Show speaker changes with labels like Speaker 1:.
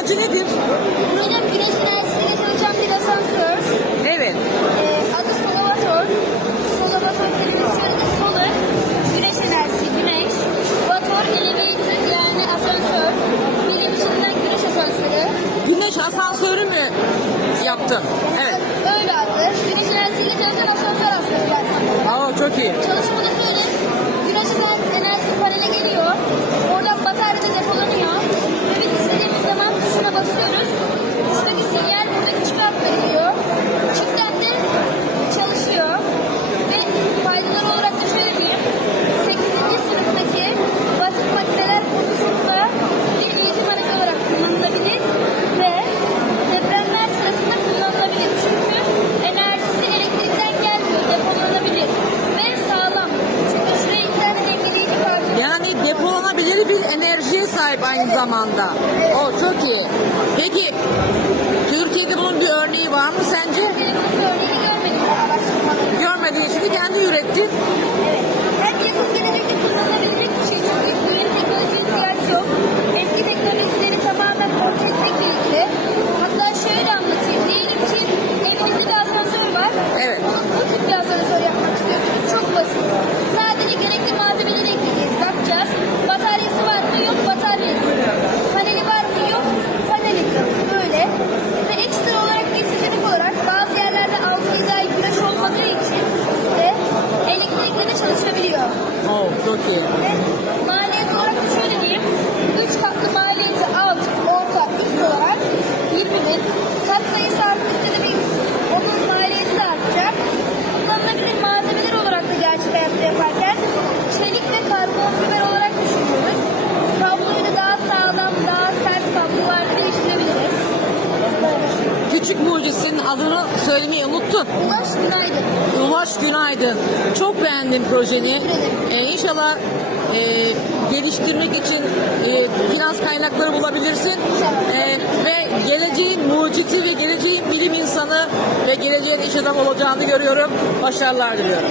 Speaker 1: amacı nedir?
Speaker 2: Projem güneş enerjisiyle çalışan bir asansör.
Speaker 1: Evet.
Speaker 2: Ee, adı Solavator. Solavator kelimesi şöyle solar, güneş enerjisi, güneş. Vator, elevator yani asansör. Bilim içinden güneş asansörü.
Speaker 1: Güneş asansörü mü yaptın? Evet.
Speaker 2: Öyle adı. Güneş enerjisiyle çalışan asansör aslında.
Speaker 1: Aa çok iyi.
Speaker 2: Çalışmada şöyle, güneş enerjisi panele geliyor.
Speaker 1: Sahip aynı zamanda. O çok iyi. Peki Türkiye'de bunun bir örneği var mı sence? Görmediğin için kendi ürettin.
Speaker 2: Evet. Hem yakın gelecekte kullanılabilecek bir şey yeni teknolojiye ihtiyaç yok. Eski teknolojileri tamamen kontrol etmekle ilgili. Hatta şöyle anlatayım. Diyelim ki evinizde bir asansör var.
Speaker 1: Evet.
Speaker 2: Bu tip bir asansör yapmak istiyorsunuz. Çok basit. Sadece gerekli malzemeleri ekleyeceğiz. Bakacağız. Bataryası var mı? Yok. Batarya ekliyor. Paneli var mı? Yok. Panel ekliyor. Böyle. Ve ekstra olarak bir seçenek olarak bazı yerlerde altı ay güneş olmadığı için de elektrikle de çalışabiliyor.
Speaker 1: Oo çok iyi.
Speaker 2: Ve maliyet olarak da şöyle diyeyim. 3 katlı maliyeti alt, orta, üst olarak 20 bin. Kat sayısı arttıkça da bir onun maliyeti de artacak. Kullanılabilir malzemeler olarak da gerçek hayatta yaparken çelik ve karbon fiber olarak düşünüyoruz. Kabloyu da daha sağlam, daha sert kablolar geliştirebiliriz. Böyle.
Speaker 1: Küçük mucizenin adını söylemeyi unuttun.
Speaker 2: Ulaş günaydın.
Speaker 1: Ulaş Günaydın. Çok beğendim projeni. Ee, inşallah e, geliştirmek için e, finans kaynakları bulabilirsin. Ee, geleceğin mucidi ve geleceğin bilim insanı ve geleceğin iş adamı olacağını görüyorum. Başarılar diliyorum.